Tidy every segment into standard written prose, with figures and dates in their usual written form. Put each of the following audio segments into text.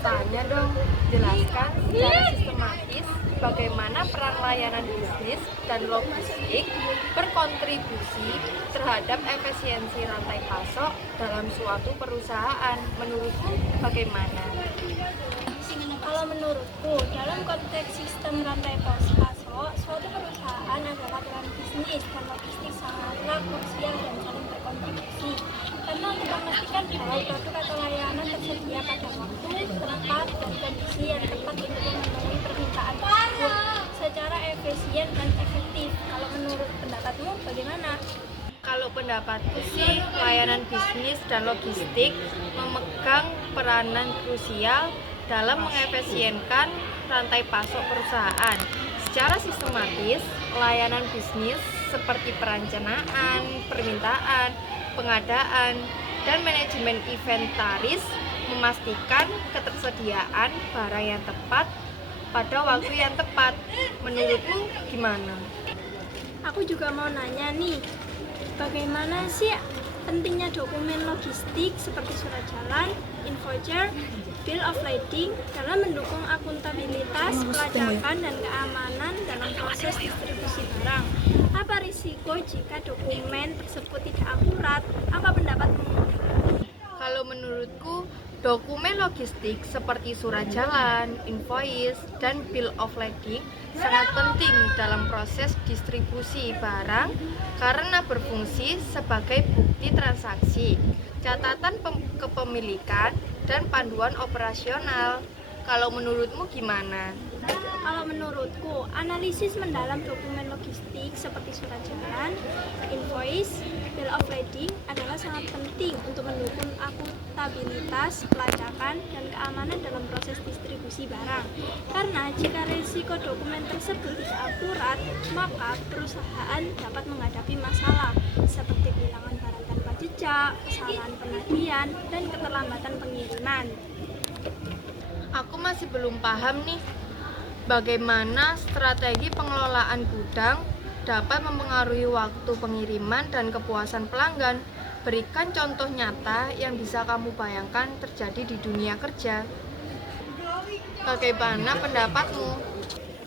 tanya dong, jelaskan secara sistematis bagaimana peran layanan bisnis dan logistik berkontribusi terhadap efisiensi rantai pasok dalam suatu perusahaan. Menurutmu bagaimana? Kalau menurutku, dalam konteks sistem rantai pasok, suatu perusahaan adalah peran bisnis dan logistik sangatlah krusial dan saling berkontribusi. Karena untuk memastikan bahwa produk atau layanan tersedia pada waktu, tempat, dan kondisi yang tepat untuk memenuhi permintaan tersebut secara efisien dan efektif. Kalau menurut pendapatmu, bagaimana? Kalau pendapatku sih, layanan bisnis dan logistik memegang peranan krusial dalam mengefisienkan rantai pasok perusahaan. Secara sistematis, layanan bisnis seperti perencanaan, permintaan, pengadaan, dan manajemen inventaris memastikan ketersediaan barang yang tepat pada waktu yang tepat. Menurutmu gimana? Aku juga mau nanya nih, bagaimana sih pentingnya dokumen logistik seperti surat jalan, invoice, bill of lading dalam mendukung akuntabilitas, pelacakan, dan keamanan dalam proses distribusi barang? Apa risiko jika dokumen tersebut tidak akurat? Apa pendapatmu? Kalau menurutku, dokumen logistik seperti surat jalan, invoice, dan bill of lading sangat penting dalam proses distribusi barang karena berfungsi sebagai bukti transaksi, catatan kepemilikan, dan panduan operasional. Kalau menurutmu gimana? Kalau menurutku, analisis mendalam dokumen logistik seperti surat jalan, invoice, bill of lading adalah sangat penting untuk mendukung akuntabilitas, pelacakan, dan keamanan dalam proses distribusi barang. Karena jika risiko dokumen tersebut tidak akurat, maka perusahaan dapat menghadapi masalah seperti kehilangan barang tanpa jejak, kesalahan penagihan, dan keterlambatan pengiriman. Aku masih belum paham nih, bagaimana strategi pengelolaan gudang dapat mempengaruhi waktu pengiriman dan kepuasan pelanggan. Berikan contoh nyata yang bisa kamu bayangkan terjadi di dunia kerja. Bagaimana pendapatmu?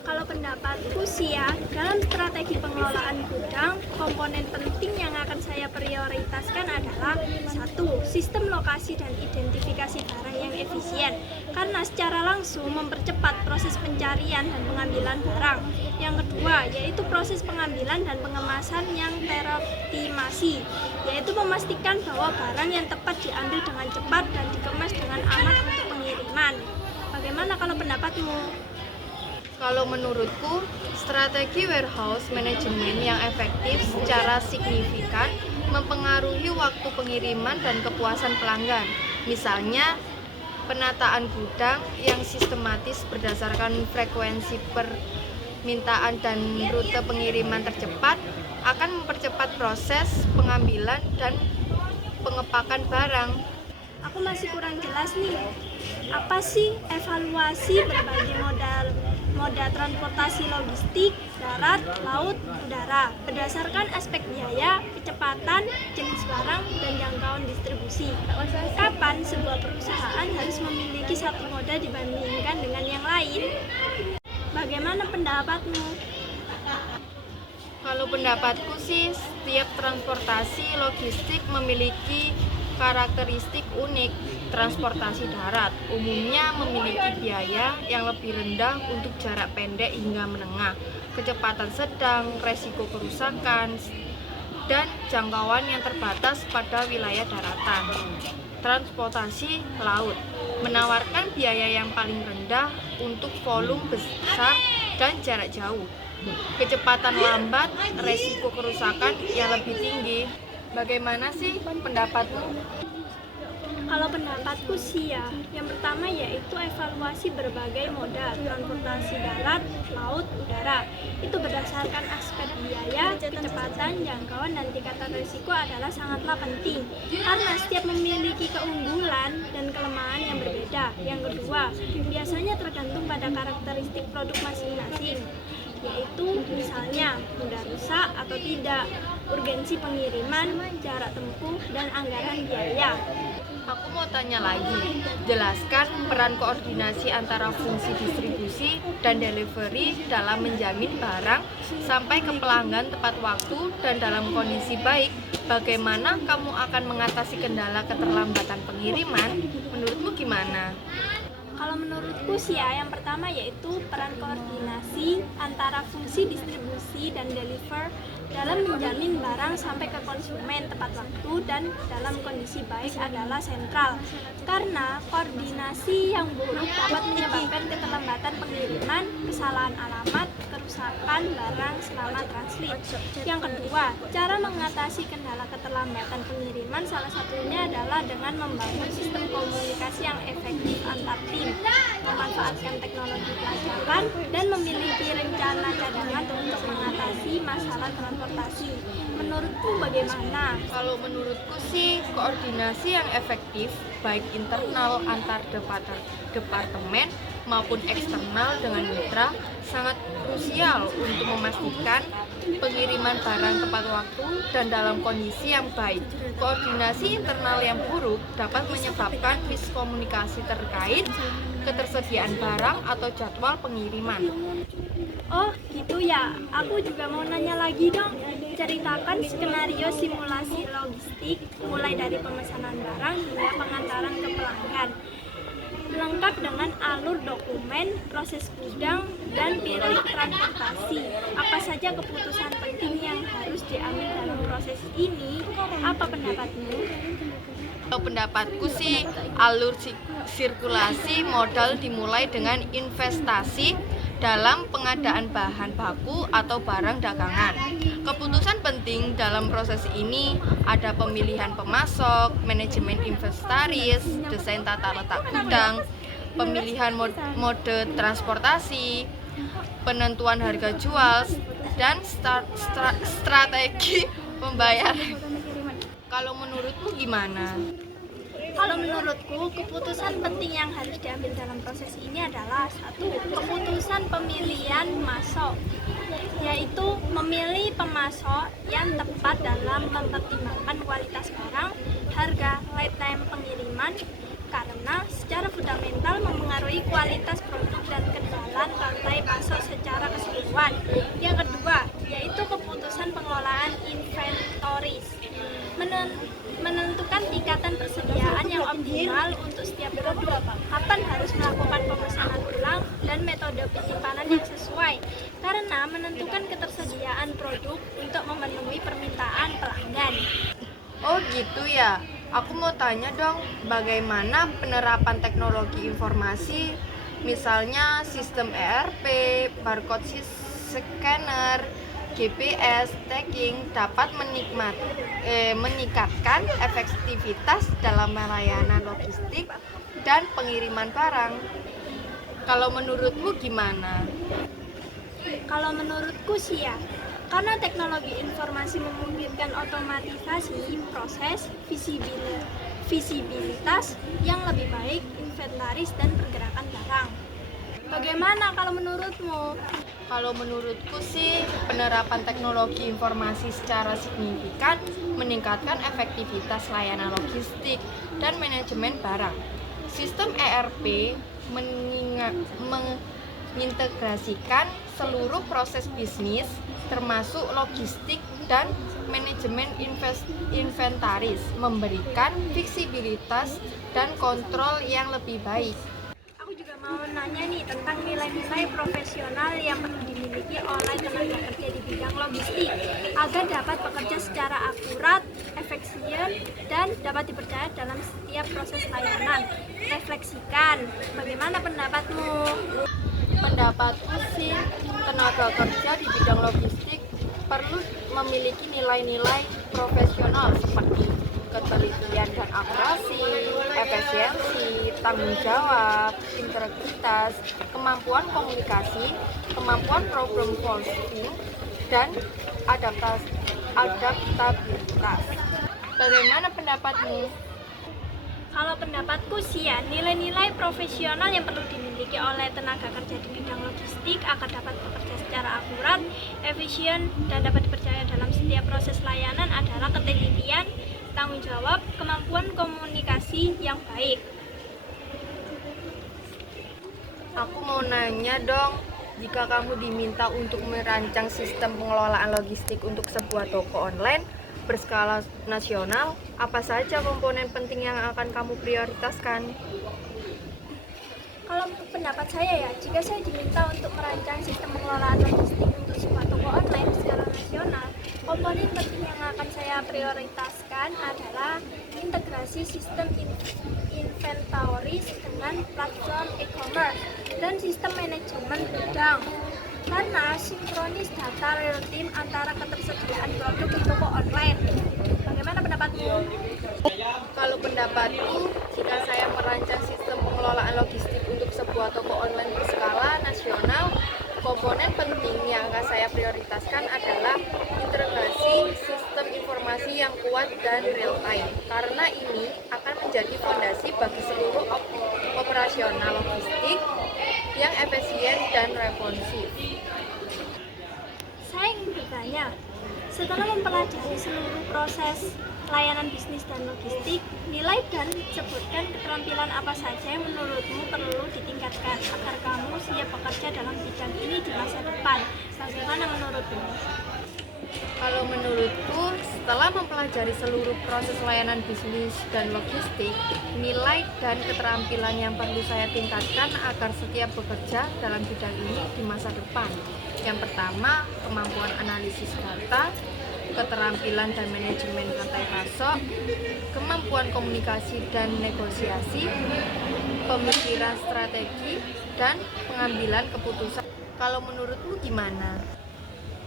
Kalau pendapatku sih ya, dalam strategi pengelolaan gudang, komponen penting yang akan saya prioritaskan adalah 1. Sistem lokasi dan identifikasi barang yang efisien, karena secara langsung mempercepat proses pencarian dan pengambilan barang. Yang kedua, yaitu proses pengambilan dan pengemasan yang teroptimasi, yaitu memastikan bahwa barang yang tepat diambil dengan cepat dan dikemas dengan aman untuk pengiriman. Bagaimana kalau pendapatmu? Kalau menurutku, strategi warehouse management yang efektif secara signifikan mempengaruhi waktu pengiriman dan kepuasan pelanggan. Misalnya, penataan gudang yang sistematis berdasarkan frekuensi permintaan dan rute pengiriman tercepat akan mempercepat proses pengambilan dan pengepakan barang. Aku masih kurang jelas nih, apa sih evaluasi berbagai moda transportasi logistik, darat, laut, udara, berdasarkan aspek biaya, kecepatan, jenis barang, dan jangkauan distribusi. Kapan sebuah perusahaan harus memiliki satu moda dibandingkan dengan yang lain? Bagaimana pendapatmu? Kalau pendapatku sih, setiap transportasi logistik memiliki karakteristik unik. Transportasi darat umumnya memiliki biaya yang lebih rendah untuk jarak pendek hingga menengah, kecepatan sedang, resiko kerusakan, dan jangkauan yang terbatas pada wilayah daratan. Transportasi laut menawarkan biaya yang paling rendah untuk volume besar dan jarak jauh, kecepatan lambat, resiko kerusakan yang lebih tinggi. Bagaimana sih pendapatmu? Kalau pendapatku sih ya, yang pertama yaitu evaluasi berbagai moda transportasi darat, laut, udara. Itu berdasarkan aspek biaya, kecepatan, jangkauan, dan tingkatan risiko adalah sangatlah penting karena setiap memiliki keunggulan dan kelemahan yang berbeda. Yang kedua, biasanya tergantung pada karakteristik produk masing-masing, yaitu misalnya mudah rusak atau tidak, urgensi pengiriman, jarak tempuh, dan anggaran biaya. Aku mau tanya lagi, jelaskan peran koordinasi antara fungsi distribusi dan delivery dalam menjamin barang sampai ke pelanggan tepat waktu dan dalam kondisi baik. Bagaimana kamu akan mengatasi kendala keterlambatan pengiriman? Menurutmu gimana? Kalau menurutku sih ya, yang pertama yaitu peran koordinasi antara fungsi distribusi dan deliver dalam menjamin barang sampai ke konsumen tepat waktu dan dalam kondisi baik adalah sentral. Karena koordinasi yang buruk dapat menyebabkan keterlambatan pengiriman, kesalahan alamat, kerusakan barang selama transit. Yang kedua, cara mengatasi kendala keterlambatan pengiriman salah satunya adalah dengan membangun sistem komunikasi yang efektif antar tim, memanfaatkan teknologi pelacakan, dan memiliki rencana cadangan untuk mengatasi masalah transportasi. Menurutmu bagaimana? Kalau menurutku sih, koordinasi yang efektif baik internal antar departemen maupun eksternal dengan mitra sangat krusial untuk memastikan pengiriman barang tepat waktu dan dalam kondisi yang baik. Koordinasi internal yang buruk dapat menyebabkan miskomunikasi terkait ketersediaan barang atau jadwal pengiriman. Oh gitu ya, aku juga mau nanya lagi dong. Ceritakan skenario simulasi logistik mulai dari pemesanan barang hingga pengantaran ke pelanggan, lengkap dengan alur dokumen, proses gudang, dan pilih transportasi. Apa saja keputusan penting yang harus diambil dalam proses ini? Apa pendapatmu? Kalau pendapatku sih, alur sirkulasi modal dimulai dengan investasi dalam pengadaan bahan baku atau barang dagangan. Keputusan penting dalam proses ini ada pemilihan pemasok, manajemen inventaris, desain tata letak gudang, pemilihan mode transportasi, penentuan harga jual, dan strategi pembayaran. Kalau menurutmu gimana? Kalau menurutku, keputusan penting yang harus diambil dalam proses ini adalah satu, keputusan pemilihan pemasok, yaitu memilih pemasok yang tepat dalam mempertimbangkan kualitas barang, harga, lead time pengiriman, karena secara fundamental mempengaruhi kualitas produk dan kendalan rantai pasok secara keseluruhan. Yang kedua, yaitu keputusan pengelolaan inventories, menentukan tingkatan persediaan yang optimal untuk setiap produk, kapan harus melakukan pemesanan ulang, dan metode penyimpanan yang sesuai, karena menentukan ketersediaan produk untuk memenuhi permintaan pelanggan. Oh gitu ya. Aku mau tanya dong, bagaimana penerapan teknologi informasi, misalnya sistem ERP, barcode scanner, GPS, tagging dapat meningkatkan efektivitas dalam layanan logistik dan pengiriman barang. Kalau menurutmu gimana? Kalau menurutku sih ya, karena teknologi informasi memungkinkan otomatisasi proses, visibilitas yang lebih baik, inventaris, dan pergerakan barang. Bagaimana kalau menurutmu? Kalau menurutku sih, penerapan teknologi informasi secara signifikan meningkatkan efektivitas layanan logistik dan manajemen barang. Sistem ERP mengintegrasikan seluruh proses bisnis, termasuk logistik dan manajemen inventaris, memberikan fleksibilitas dan kontrol yang lebih baik. Aku juga mau nanya nih tentang nilai-nilai profesional yang perlu dimiliki oleh tenaga kerja di bidang logistik agar dapat bekerja secara akurat, efisien, dan dapat dipercaya dalam setiap proses layanan. Refleksikan, bagaimana pendapatmu? Pendapatku sih, tenaga kerja di bidang logistik perlu memiliki nilai-nilai profesional seperti ketelitian dan akurasi, efisiensi, tanggung jawab, integritas, kemampuan komunikasi, kemampuan problem solving, dan adaptabilitas. Bagaimana pendapatmu? Kalau pendapatku sih ya, nilai-nilai profesional yang perlu dimiliki oleh tenaga kerja di bidang logistik agar dapat bekerja secara akurat, efisien, dan dapat dipercaya dalam setiap proses layanan adalah ketelitian, tanggung jawab, kemampuan komunikasi yang baik. Aku mau nanya dong, jika kamu diminta untuk merancang sistem pengelolaan logistik untuk sebuah toko online berskala nasional, apa saja komponen penting yang akan kamu prioritaskan? Kalau menurut pendapat saya ya, jika saya diminta untuk merancang sistem pengelolaan logistik untuk sebuah toko online secara nasional, komponen penting yang akan saya prioritaskan adalah integrasi sistem inventory dengan platform e-commerce dan sistem manajemen gudang. Karena sinkronis data real time antara ketersediaan produk di toko online. Bagaimana pendapatmu? Kalau pendapatku, jika saya merancang sistem pengelolaan logistik untuk sebuah toko online berskala nasional, komponen penting yang akan saya prioritaskan adalah integrasi sistem informasi yang kuat dan real time. Karena ini akan menjadi fondasi bagi seluruh operasional logistik yang efisien dan responsif. Saya ingin bertanya, setelah mempelajari seluruh proses layanan bisnis dan logistik, nilai dan sebutkan keterampilan apa saja yang menurutmu perlu ditingkatkan agar kamu siap bekerja dalam bidang ini di masa depan. Bagaimana menurutmu? Kalau menurutku, setelah mempelajari seluruh proses layanan bisnis dan logistik, nilai dan keterampilan yang perlu saya tingkatkan agar setiap bekerja dalam bidang ini di masa depan. Yang pertama, kemampuan analisis data, keterampilan dan manajemen rantai pasok, kemampuan komunikasi dan negosiasi, pemikiran strategi, dan pengambilan keputusan. Kalau menurutmu gimana?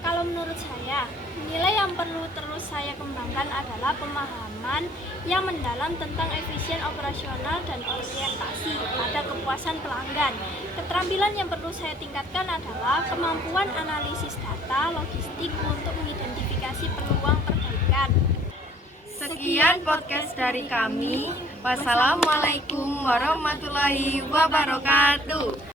Kalau menurut saya, nilai yang perlu terus saya kembangkan adalah pemahaman yang mendalam tentang efisien operasional dan orientasi pada kepuasan pelanggan. Keterampilan yang perlu saya tingkatkan adalah kemampuan analisis data logistik untuk mengidentifikasi peluang perbaikan. Sekian podcast dari kami. Wassalamualaikum warahmatullahi wabarakatuh.